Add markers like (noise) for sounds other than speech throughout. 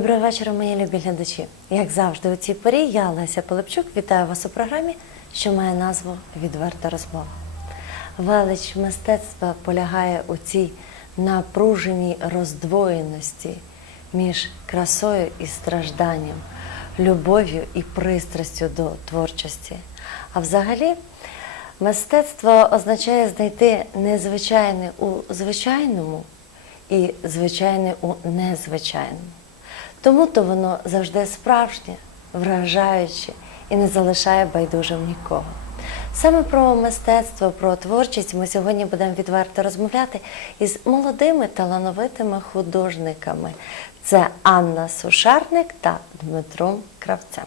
Доброго вечора, мої любі глядачі. Як завжди, у цій порі я Леся Пилипчук вітаю вас у програмі, що має назву Відверта розмова. Велич мистецтва полягає у цій напруженій роздвоєності між красою і стражданням, любов'ю і пристрастю до творчості. А взагалі, мистецтво означає знайти незвичайне у звичайному і звичайне у незвичайному. Тому то воно завжди справжнє, вражаюче і не залишає байдужим нікого. Саме про мистецтво, про творчість ми сьогодні будемо відверто розмовляти із молодими талановитими художниками. Це Анна Сушарник та Дмитром Кравцем.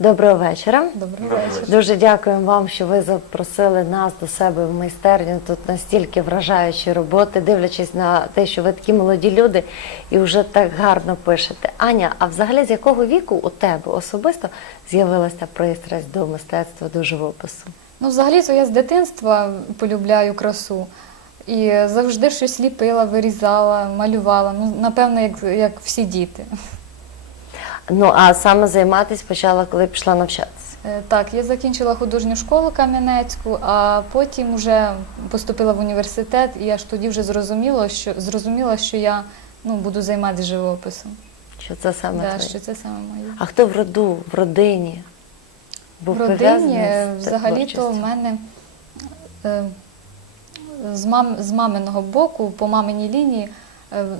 Доброго вечора. Доброго вечора. Дуже дякуємо вам, що ви запросили нас до себе в майстерню. Тут настільки вражаючі роботи, дивлячись на те, що ви такі молоді люди і вже так гарно пишете. Аня, а взагалі з якого віку у тебе особисто з'явилася пристрасть до мистецтва, до живопису? Ну, взагалі, то я з дитинства полюбляю красу. І завжди щось ліпила, вирізала, малювала. Ну, напевно, як, як всі діти. Ну а саме займатися почала, коли пішла навчатися. Е, Так, я закінчила художню школу Кам'янецьку, а потім вже поступила в університет, і аж тоді вже зрозуміло, що зрозуміла, що я ну, буду займатися живописом. Що це саме Да, твоє? що це саме моє. А хто в роду, в родині? Був в родині е, взагалі-то в мене е, з, мам, з маминого боку, по маминій лінії,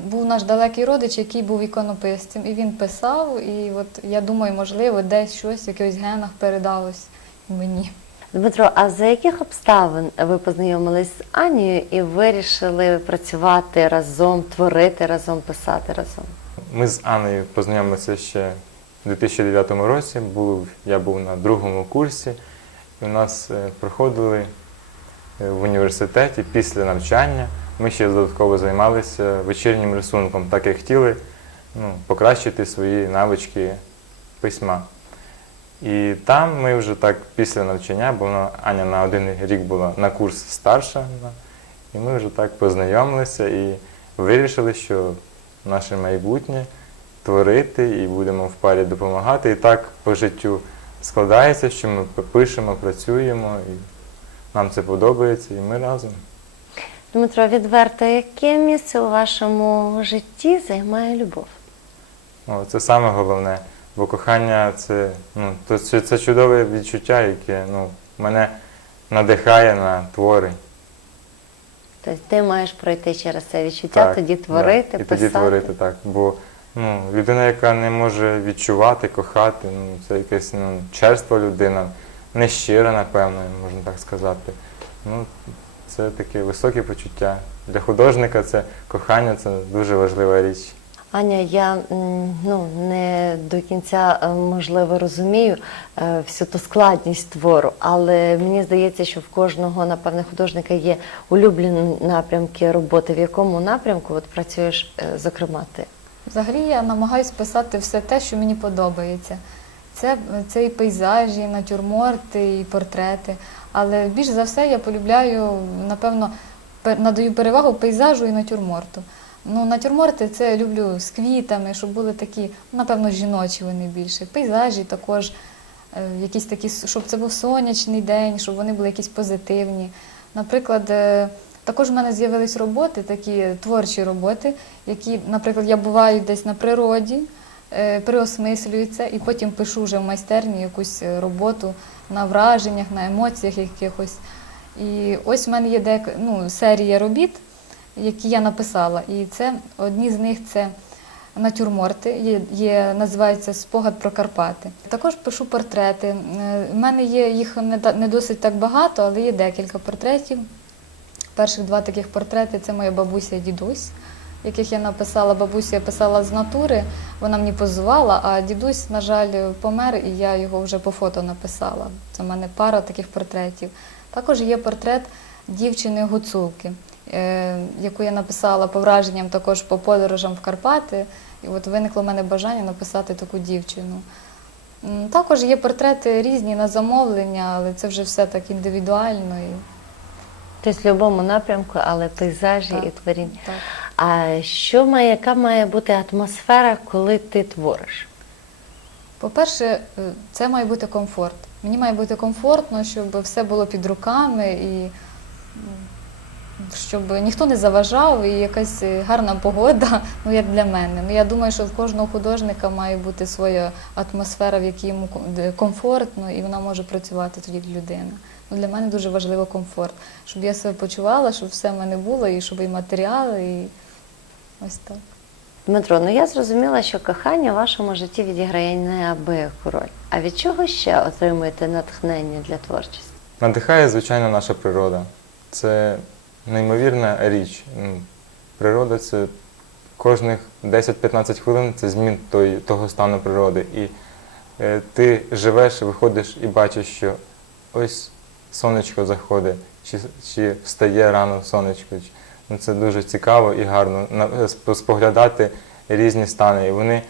був наш далекий родич, який був іконописцем. І він писав, і от я думаю, можливо, десь щось в якихось генах передалось мені. Дмитро, а за яких обставин ви познайомились з Анією і вирішили працювати разом, творити разом, писати разом? Ми з Анною познайомилися ще у 2009 році. Був, я був на другому курсі, і у нас е, проходили е, в університеті після навчання. Ми ще додатково займалися вечірнім рисунком, так як хотіли ну, покращити свої навички письма. І там ми вже так після навчання, бо Аня на один рік була на курс старша, і ми вже так познайомилися і вирішили, що наше майбутнє творити і будемо в парі допомагати. І так по життю складається, що ми пишемо, працюємо, і нам це подобається, і ми разом. Дмитро, відверто, яке місце у вашому житті займає любов? О, це саме головне. Бо кохання це, ну, то це, це чудове відчуття, яке ну, мене надихає на твори. Тобто ти маєш пройти через це відчуття, тоді творити, да. І писати. тоді творити, так. Бо ну, людина, яка не може відчувати, кохати, ну, це якась ну, черства людина, нещира, напевно, можна так сказати. Ну, це таке високе почуття. Для художника це кохання це дуже важлива річ. Аня, я ну, не до кінця е, можливо розумію е, всю ту складність твору, але мені здається, що в кожного, напевне, художника є улюблені напрямки роботи. В якому напрямку от працюєш, е, зокрема, ти? Взагалі я намагаюся писати все те, що мені подобається. Це, це і пейзажі, і натюрморти, і портрети. Але більш за все я полюбляю, напевно, надаю перевагу пейзажу і натюрморту. Ну, натюрморти це люблю з квітами, щоб були такі, напевно, жіночі вони більше. Пейзажі також, е, якісь такі, щоб це був сонячний день, щоб вони були якісь позитивні. Наприклад, е, також в мене з'явились роботи, такі творчі роботи, які, наприклад, я буваю десь на природі, е, переосмислюю це і потім пишу вже в майстерні якусь е, роботу на враженнях, на емоціях якихось. І ось в мене є дек, ну, серія робіт, які я написала. І це одні з них це натюрморти, є, є, називається Спогад про Карпати. Також пишу портрети. Е, В мене є їх не, не досить так багато, але є декілька портретів. Перших два таких портрети це моя бабуся і дідусь. Яких я написала, бабусі я писала з натури, вона мені позувала, а дідусь, на жаль, помер, і я його вже по фото написала. Це в мене пара таких портретів. Також є портрет дівчини Гуцулки, е, яку я написала по враженням також по подорожам в Карпати. І от виникло в мене бажання написати таку дівчину. Також є портрети різні на замовлення, але це вже все так індивідуально. Тобто в будь-якому напрямку, але пейзажі Так. і творіння. так. А що має, яка має бути атмосфера, коли ти твориш? По-перше, е, це має бути комфорт. Мені має бути комфортно, щоб все було під руками і щоб ніхто не заважав і якась е, гарна погода, (laughs) ну як для мене. Ну я думаю, що в кожного художника має бути своя атмосфера, в якій йому комфортно, і вона може працювати тоді людина. Ну, для мене дуже важливо комфорт, щоб я себе почувала, щоб все в мене було, і щоб і матеріали, і ось так. Дмитро, ну я зрозуміла, що кохання в вашому житті відіграє неабияку роль. А від чого ще отримуєте натхнення для творчості? Надихає, звичайно, наша природа. Це неймовірна річ. Природа це кожних 10-15 хвилин це змін той, того стану природи. І е, ти живеш, виходиш і бачиш, що ось сонечко заходить, чи, чи встає рано сонечко. чи- це дуже цікаво і гарно споглядати різні стани. І вони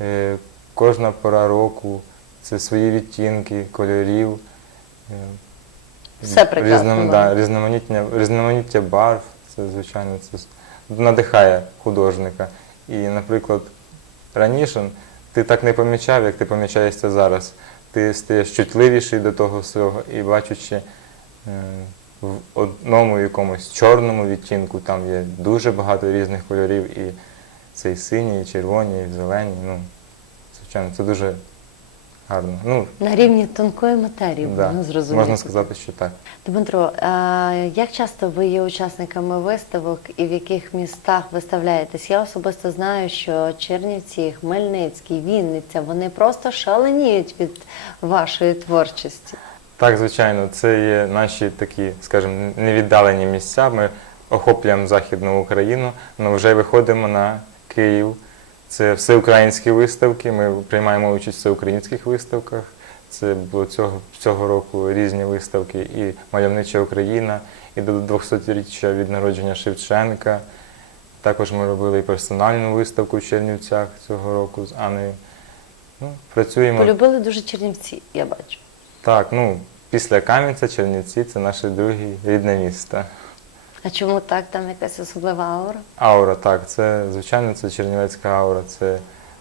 е, кожна пора року, це свої відтінки, кольорів. е, Все прекрасно да, різноманіття, різноманіття барв, це звичайно це надихає художника. І, наприклад, раніше ти так не помічав, як ти помічаєш це зараз. Ти стаєш чутливіший до того всього і бачучи е, в одному якомусь чорному відтінку, там є дуже багато різних кольорів, і це і сині, і червоні, і зелені. Ну, звичайно, це дуже гарно. Ну, На рівні тонкої матерії да, можна зрозуміти. можна сказати, що так. Дмитро, а як часто ви є учасниками виставок і в яких містах виставляєтесь? Я особисто знаю, що Чернівці, Хмельницький, Вінниця вони просто шаленіють від вашої творчості. Так, звичайно, це є наші такі, скажімо, невіддалені місця. Ми охоплюємо Західну Україну, але вже виходимо на Київ. Це всеукраїнські виставки. Ми приймаємо участь в всеукраїнських виставках. Це було цього, цього року різні виставки і Мальовнича Україна, і до 200-річчя від народження Шевченка. Також ми робили і персональну виставку в Чернівцях цього року з Анею. Ну, працюємо. Полюбили дуже Чернівці, я бачу. Так, ну, після Кам'янця, Чернівці це наше друге рідне місто. А чому так? Там якась особлива аура? Аура, так, це, звичайно, це чернівецька аура. Це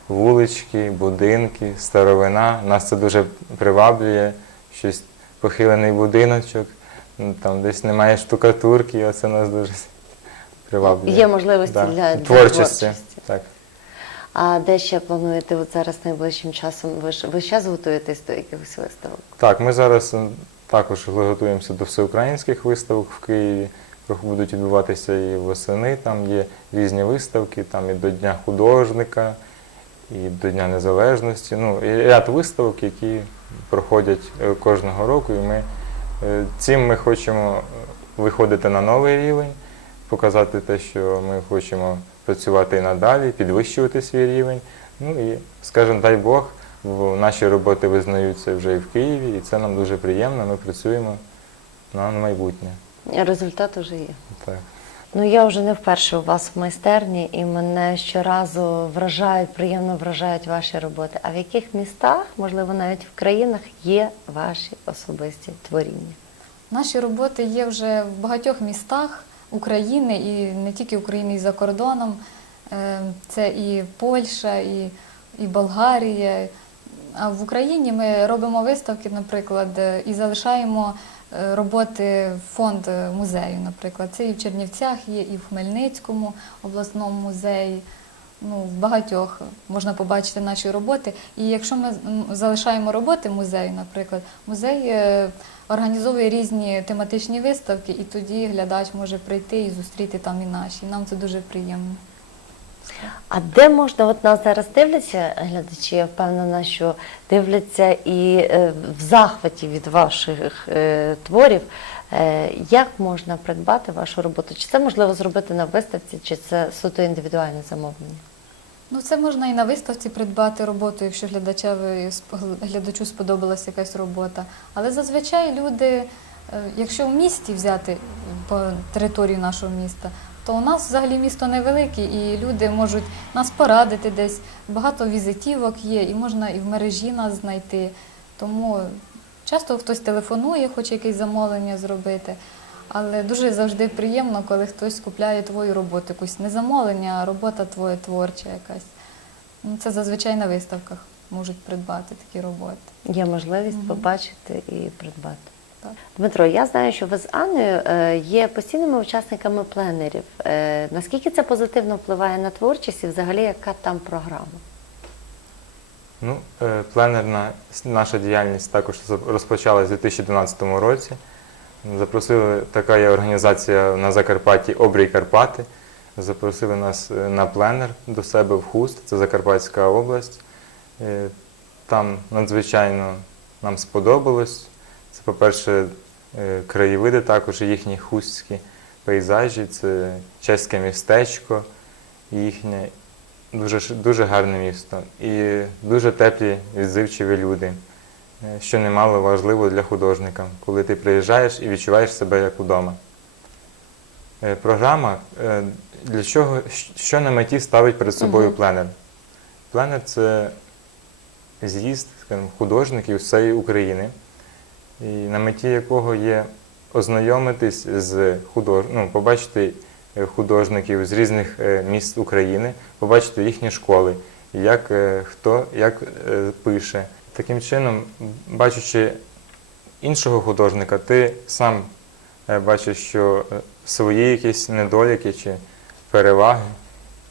вулички, будинки, старовина. Нас це дуже приваблює. Щось похилений будиночок, ну, там десь немає штукатурки, оце нас дуже (laughs) приваблює. Є можливості Да. для, для творчості. творчості. Так. А де ще плануєте от зараз найближчим часом? Ви ж ви зараз готуєтесь до якихось виставок? Так, ми зараз також готуємося до всеукраїнських виставок в Києві. Будуть відбуватися і восени. Там є різні виставки, там і до Дня художника, і до Дня Незалежності. Ну, і ряд виставок, які проходять е, кожного року. І ми е, цим ми хочемо е, виходити на новий рівень, показати те, що ми хочемо працювати і надалі, підвищувати свій рівень. Ну і, скажімо, дай Бог, в- наші роботи визнаються вже і в Києві, і це нам дуже приємно. Ми працюємо на майбутнє. Результат уже є. Так. Ну я вже не вперше у вас в майстерні, і мене щоразу вражають, приємно вражають ваші роботи. А в яких містах, можливо, навіть в країнах є ваші особисті творіння? Наші роботи є вже в багатьох містах України і не тільки України, і за кордоном. Е, Це і Польща, і, і Болгарія. А в Україні ми робимо виставки, наприклад, е, і залишаємо е, роботи в фонд музею, наприклад. Це і в Чернівцях є, і в Хмельницькому обласному музеї. Ну, в багатьох можна побачити наші роботи. І якщо ми залишаємо роботи музею, наприклад, музей організовує різні тематичні виставки, і тоді глядач може прийти і зустріти там і наші. Нам це дуже приємно. А де можна, от нас зараз дивляться глядачі, я впевнена, що дивляться і е, в захваті від ваших е, творів. Е, Як можна придбати вашу роботу? Чи це можливо зробити на виставці, чи це суто індивідуальне замовлення? Ну, це можна і на виставці придбати роботу, якщо глядачеві, глядачу сподобалася якась робота. Але зазвичай люди, е, якщо в місті взяти по території нашого міста, то у нас взагалі місто невелике, і люди можуть нас порадити десь. Багато візитівок є, і можна і в мережі нас знайти. Тому часто хтось телефонує, хоче якесь замовлення зробити. Але дуже завжди приємно, коли хтось купляє твою роботу, якусь не замовлення, а робота твоя творча якась. Ну, це зазвичай на виставках можуть придбати такі роботи. Є можливість Мгм. побачити і придбати. Так. Дмитро, я знаю, що ви з Анною е, є постійними учасниками пленерів. Е, Наскільки це позитивно впливає на творчість і взагалі яка там програма? Ну, е, пленерна наша діяльність також розпочалась у 2012 році. Запросили така є організація на Закарпатті Обрій Карпати. Запросили нас е, на пленер до себе в Хуст, це Закарпатська область. Е, Там надзвичайно нам сподобалось. Це, по-перше, е, краєвиди, також їхні хустські пейзажі, це чеське містечко їхнє. Дуже, дуже гарне місто і дуже теплі, відзивчиві люди, що немало важливо для художника, коли ти приїжджаєш і відчуваєш себе як удома. Е, Програма е, для чого, що на меті ставить перед собою пленер? Пленер це з'їзд художників з всієї України, і на меті якого є ознайомитись з худож... ну, побачити е, художників з різних е, міст України, побачити їхні школи, як е, хто як е, пише. Таким чином, бачачи іншого художника, ти сам е, бачиш, що е, свої якісь недоліки чи переваги,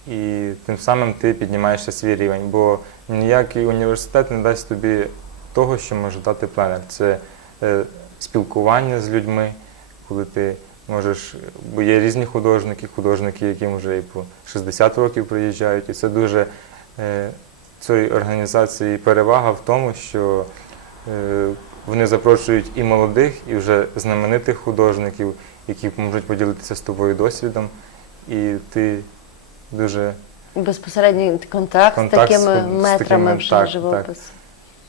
і тим самим ти піднімаєшся свій рівень, бо ніякий університет не дасть тобі того, що може дати пленер. Це е, спілкування з людьми, коли ти можеш, бо є різні художники, художники, яким вже і по 60 років приїжджають, і це дуже цієї організації перевага в тому, що е, вони запрошують і молодих, і вже знаменитих художників, які можуть поділитися з тобою досвідом, і ти дуже Безпосередній контакт, Контакт з з такими з метрами такими, вже так, живопису.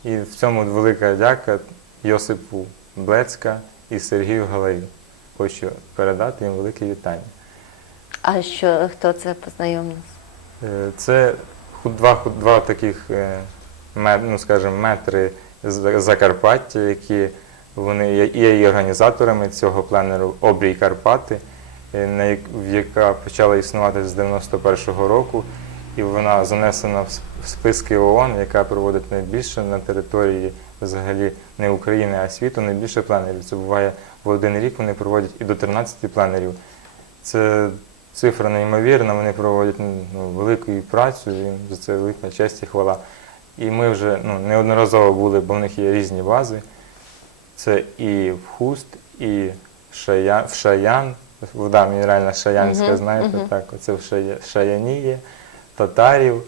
І в цьому велика дяка Йосипу Блецька і Сергію Галею. Хочу передати їм велике вітання. А що хто це познайомив? Е, Це два, два таких, е, ну, скажімо, метри Закарпаття, які вони є- і організаторами цього пленеру Обрій Карпати, е, яка почала існувати з 91-го року, і вона занесена в списки ООН, яка проводить найбільше на території взагалі не України, а світу, найбільше пленерів. Це буває в один рік вони проводять і до 13 пленерів. Це цифра неймовірна, вони проводять ну, велику працю, їм за це велика честь і хвала. І ми вже ну, неодноразово були, бо в них є різні бази. Це і в Хуст, і Шая, в Шаян, вода мінеральна Шаянська, Мгм, знаєте, мгм. так, оце в Шая, Шаяні є, татарів,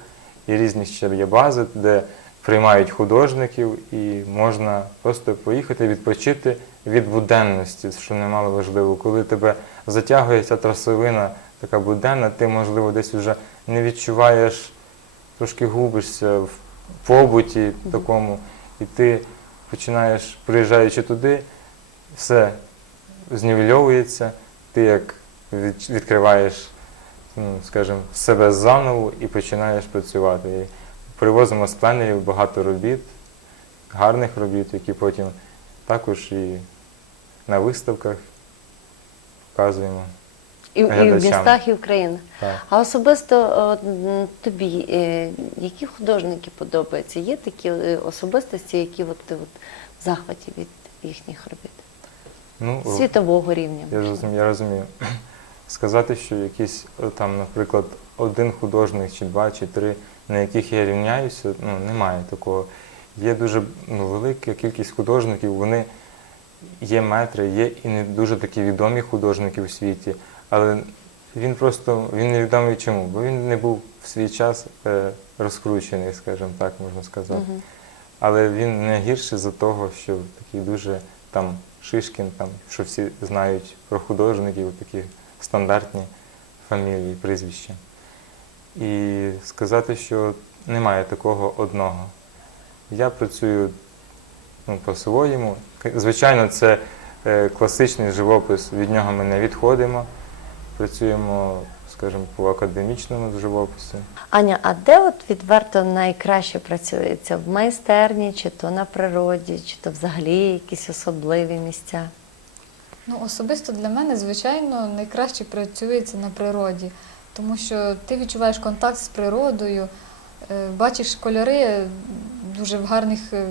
і різні ще є бази, де приймають художників, і можна просто поїхати відпочити від буденності, що немало важливо. Коли тебе затягує ця трасовина, така буденна, ти, можливо, десь вже не відчуваєш, трошки губишся в побуті такому, і ти починаєш, приїжджаючи туди, все знівельовується, ти як відкриваєш, ну, скажімо, себе заново і починаєш працювати. І привозимо з пленерів багато робіт, гарних робіт, які потім також і на виставках показуємо. І, і в містах, і в країнах. Так. А особисто от, тобі, е, які художники подобаються? Є такі е, особистості, які от, ти от в захваті від їхніх робіт? Ну, Світового рівня. Я розумію, я розумію. (clears throat) Сказати, що якийсь там, наприклад, один художник чи два, чи три, на яких я рівняюся, ну немає такого. Є дуже ну, велика кількість художників, вони є метри, є і не дуже такі відомі художники у світі, але він просто він невідомий чому, бо він не був в свій час е, розкручений, скажімо так, можна сказати. Мгм. Але він не гірший за того, що такий дуже там Шишкін, там, що всі знають про художників, такі стандартні фамілії, прізвища. І сказати, що немає такого одного. Я працюю ну, по-своєму. Звичайно, це е, класичний живопис, від нього ми не відходимо. Працюємо, скажімо, по академічному живопису. Аня, а де от відверто найкраще працюється? В майстерні, чи то на природі, чи то взагалі якісь особливі місця? Ну, особисто для мене, звичайно, найкраще працюється на природі, тому що ти відчуваєш контакт з природою, е, бачиш кольори, дуже в гарних е,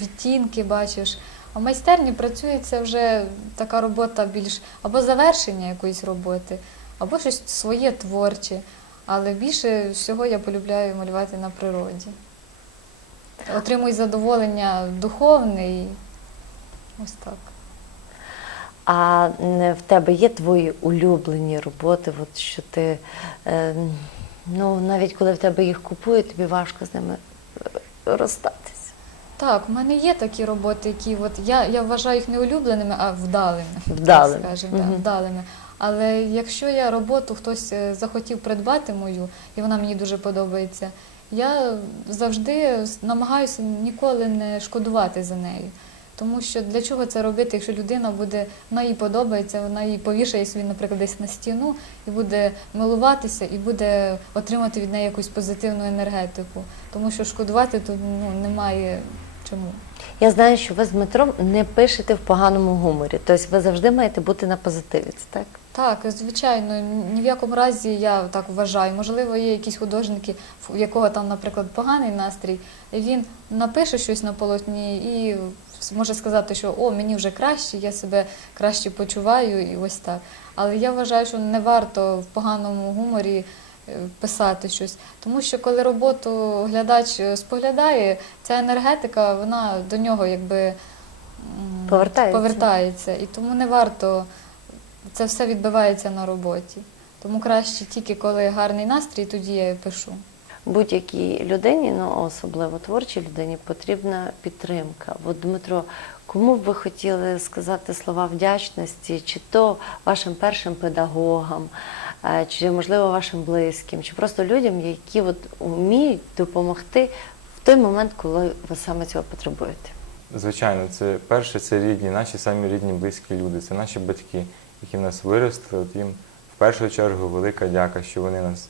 відтінки бачиш. А в майстерні працюється вже така робота більш або завершення якоїсь роботи, або щось своє творче. Але більше всього я полюбляю малювати на природі. Отримую задоволення духовне і ось так. А в тебе є твої улюблені роботи, от що ти е, ну навіть коли в тебе їх купують, тобі важко з ними е, розстатися. Так, в мене є такі роботи, які от я, я вважаю їх не улюбленими, а вдалими. Вдалими. Так скажемо, Мгм. вдалими. Але якщо я роботу хтось е, захотів придбати мою, і вона мені дуже подобається, я завжди намагаюся ніколи не шкодувати за нею. Тому що для чого це робити, якщо людина буде, вона їй подобається, вона її повішає собі, наприклад, десь на стіну і буде милуватися, і буде отримати від неї якусь позитивну енергетику. Тому що шкодувати тут ну, немає чому. Я знаю, що ви з Дмитром не пишете в поганому гуморі. Тобто ви завжди маєте бути на позитиві, це так? Так, звичайно, ні в якому разі я так вважаю. Можливо, є якісь художники, в якого там, наприклад, поганий настрій, і він напише щось на полотні і може сказати, що о, мені вже краще, я себе краще почуваю, і ось так. Але я вважаю, що не варто в поганому гуморі писати щось. Тому що коли роботу глядач е, споглядає, ця енергетика, вона до нього якби Повертається. повертається. І тому не варто це все відбивається на роботі. Тому краще тільки коли гарний настрій, тоді я і пишу. Будь-якій людині, ну особливо творчій людині, потрібна підтримка. От Дмитро, кому б ви хотіли сказати слова вдячності, чи то вашим першим педагогам, е, чи можливо вашим близьким, чи просто людям, які от вміють допомогти в той момент, коли ви саме цього потребуєте? Звичайно, це перше, це рідні, наші самі рідні, близькі люди, це наші батьки, які нас виростили. От їм в першу чергу велика дяка, що вони нас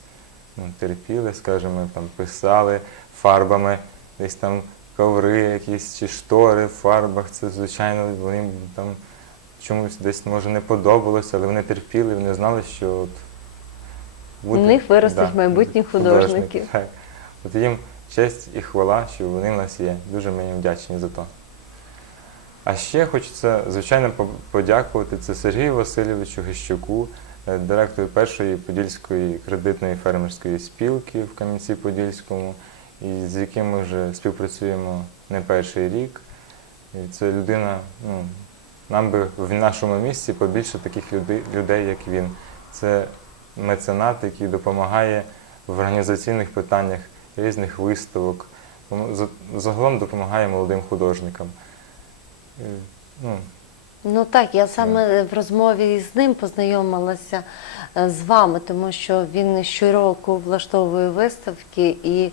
ну, терпіли, скажімо, там писали фарбами, десь там коври, якісь чи штори в фарбах. Це звичайно вони там чомусь десь може не подобалося, але вони терпіли, вони знали, що от У них виростуть майбутні художники. Так. От їм честь і хвала, що вони в нас є. Дуже ми їм вдячні за то. А ще хочеться, звичайно, подякувати це Сергію Васильовичу Гищуку, е, директору першої подільської кредитної фермерської спілки в Кам'янці-Подільському, з яким ми вже співпрацюємо не перший рік. І це людина, ну, нам би в нашому місті побільше таких людей, як він. Це меценат, який допомагає в організаційних питаннях різних виставок, загалом допомагає молодим художникам. Е, Ну, Ну так, я саме в розмові з ним познайомилася е, з вами, тому що він щороку влаштовує виставки і,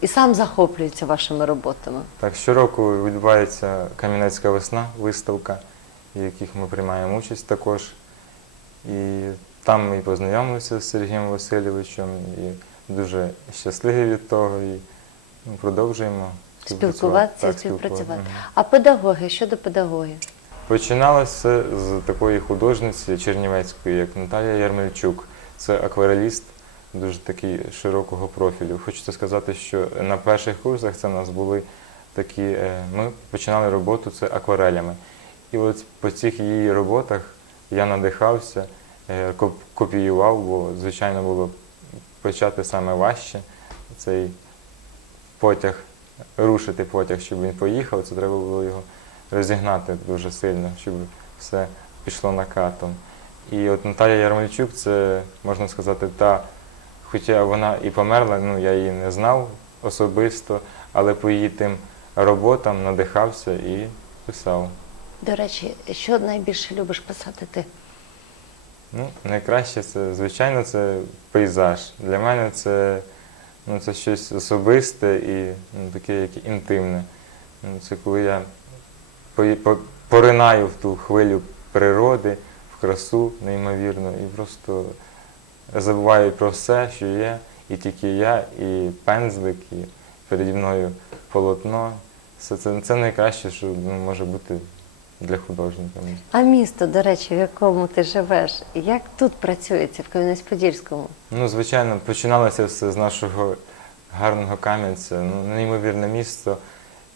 і сам захоплюється вашими роботами. так, щороку відбувається Кам'янецька весна, виставка, в яких ми приймаємо участь також. І там ми і познайомилися з Сергієм Васильовичем, і дуже щасливі від того, і ну, продовжуємо Спілкуватися Так, співпрацювати. А педагоги, щодо педагогів? Починалося з такої художниці чернівецької, як Наталія Ярмельчук. Це аквареліст дуже такий широкого профілю. Хочеться сказати, що на перших курсах це в нас були такі. е, Ми починали роботу це акварелями. І от по цих її роботах я надихався, копіював, бо звичайно було почати саме важче. Цей потяг, рушити потяг, щоб він поїхав, це треба було його розігнати дуже сильно, щоб все пішло накатом. І от Наталія Ярмольчук, це можна сказати, та, хоча вона і померла, ну я її не знав особисто, але по її тим роботам надихався і писав. До речі, що найбільше любиш писати ти? Ну, найкраще це, звичайно, це пейзаж. Для мене це, ну, це щось особисте і ну, таке як інтимне. Ну, це коли я поринаю в ту хвилю природи, в красу неймовірно, і просто забуваю про все, що є, і тільки я, і пензлик, і переді мною полотно. Все це, це найкраще, що ну, може бути для художника. А місто, до речі, в якому ти живеш, як тут працюється в Кам'янець-Подільському? Ну, звичайно, починалося все з нашого гарного Кам'янця, ну, неймовірне місто.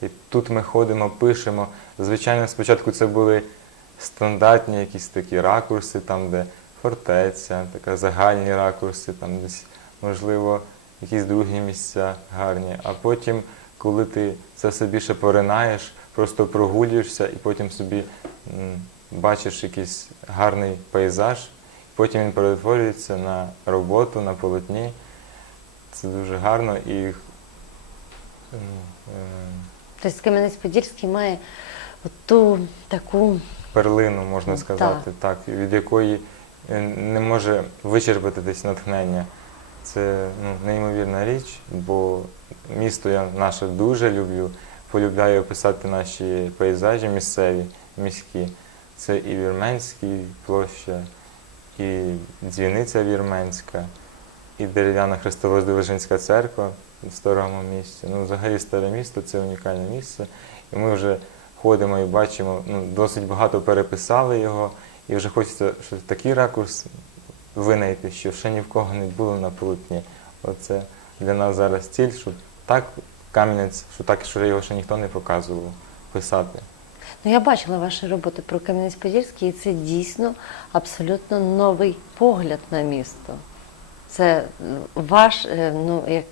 І тут ми ходимо, пишемо. Звичайно, спочатку це були стандартні якісь такі ракурси, там, де фортеця, така загальні ракурси, там десь, можливо, якісь другі місця гарні. А потім, коли ти це все більше поринаєш, просто прогулюєшся і потім собі бачиш якийсь гарний пейзаж, потім він перетворюється на роботу, на полотні. Це дуже гарно і е, Тобто Кам'янець-Подільський має ту таку перлину, можна сказати, так, від якої е, не може вичерпатись натхнення. Це ну, неймовірна річ, бо місто я наше дуже люблю. Полюбляю писати наші пейзажі місцеві, міські. Це і Вірменський площа, і дзвіниця Вірменська, і дерев'яна Христово-Здвиженська церква в старому місті. Ну, взагалі старе місто це унікальне місце. І ми вже ходимо і бачимо, ну, досить багато переписали його, і вже хочеться щось такий ракурс винайти, що ще ні в кого не було на полотні. Оце для нас зараз ціль, щоб так кам'янець, що так, що його ще ніхто не показував, писати. Ну, я бачила ваші роботи про Кам'янець-Подільський, і це дійсно абсолютно новий погляд на місто. Це е, ваш, е, ну як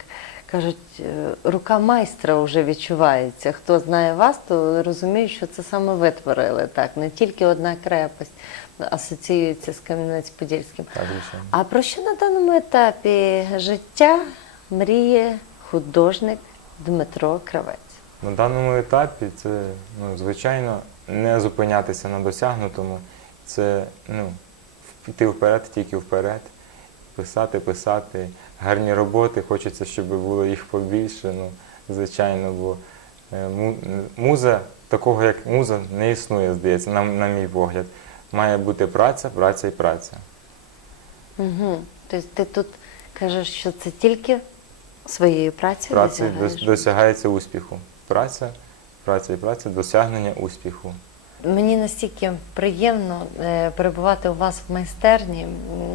кажуть, е, рука майстра вже відчувається. Хто знає вас, то розуміє, що це саме ви творили. Так, не тільки одна крепость асоціюється з Кам'янець-Подільським. А про що на даному етапі життя мріє художник Дмитро Кравець? На даному етапі це, ну, звичайно, не зупинятися на досягнутому, це ну, йти вперед, тільки вперед, писати, писати. Гарні роботи, хочеться, щоб було їх побільше, ну, звичайно, бо е, муза, такого як муза, не існує, здається, на, на мій погляд. Має бути праця, праця і праця. Угу. Тобто ти тут кажеш, що це тільки своєю працею Працею досягаєш? досягається успіху. Праця, праця і праця, досягнення успіху. Мені настільки приємно е, перебувати у вас в майстерні.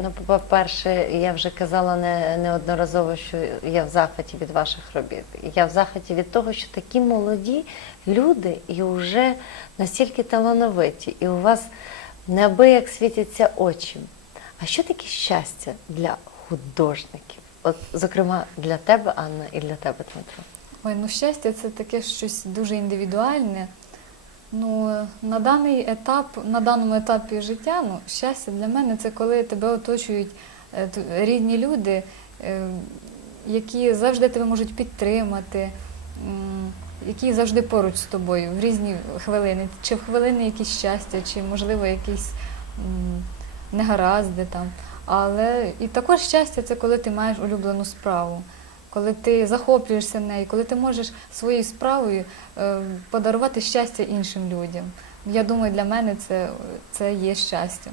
Ну, по-перше, я вже казала не, неодноразово, що я в захваті від ваших робіт. Я в захваті від того, що такі молоді люди і вже настільки талановиті, і у вас неабияк світяться очі. А що таке щастя для художників? От, зокрема, для тебе, Анна, і для тебе, Дмитро. Ой, ну щастя це таке щось дуже індивідуальне. Ну, на даний етап, на даному етапі життя, ну, щастя для мене це коли тебе оточують е, рідні люди, е, які завжди тебе можуть підтримати, які завжди поруч з тобою в різні хвилини. Чи в хвилини якісь щастя, чи, можливо, якісь негаразди там. Але і також щастя це коли ти маєш улюблену справу коли ти захоплюєшся нею, коли ти можеш своєю справою е, подарувати щастя іншим людям. Я думаю, для мене це, це є щастя.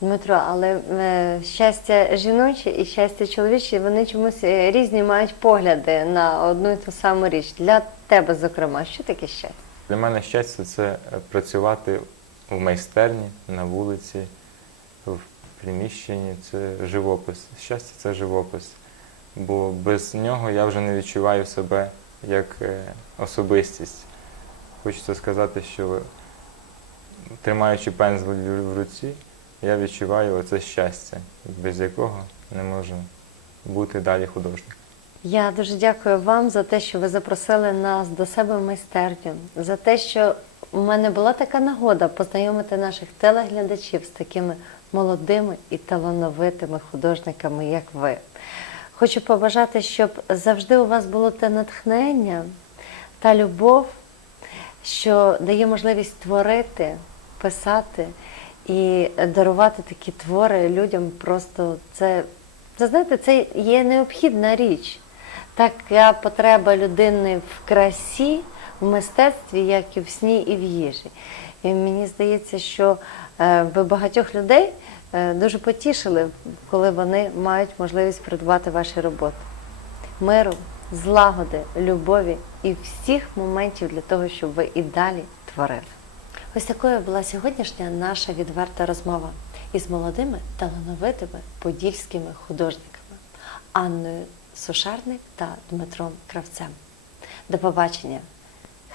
Дмитро, але е, щастя жіноче і щастя чоловіче, вони чомусь е, різні мають погляди на одну і ту саму річ. Для тебе, зокрема, що таке щастя? Для мене щастя це працювати в майстерні, на вулиці, в приміщенні. Це живопис. Щастя це живопис. Бо без нього я вже не відчуваю себе як е, особистість. Хочеться сказати, що тримаючи пензль в руці, я відчуваю оце щастя, без якого не можу бути далі художником. Я дуже дякую вам за те, що ви запросили нас до себе в майстерню, за те, що у мене була така нагода познайомити наших телеглядачів з такими молодими і талановитими художниками, як ви. Хочу побажати, щоб завжди у вас було те натхнення, та любов, що дає можливість творити, писати і дарувати такі твори людям. Просто це, це знаєте, це є необхідна річ. Така потреба людини в красі, в мистецтві, як і в сні, і в їжі. І мені здається, що е, ви багатьох людей е, дуже потішили, коли вони мають можливість придбати ваші роботи. Миру, злагоди, любові і всіх моментів для того, щоб ви і далі творили. Ось такою була сьогоднішня наша відверта розмова із молодими талановитими подільськими художниками Анною Сушарник та Дмитром Кравцем. До побачення!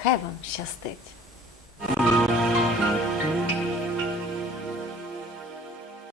Хай вам щастить! Bye.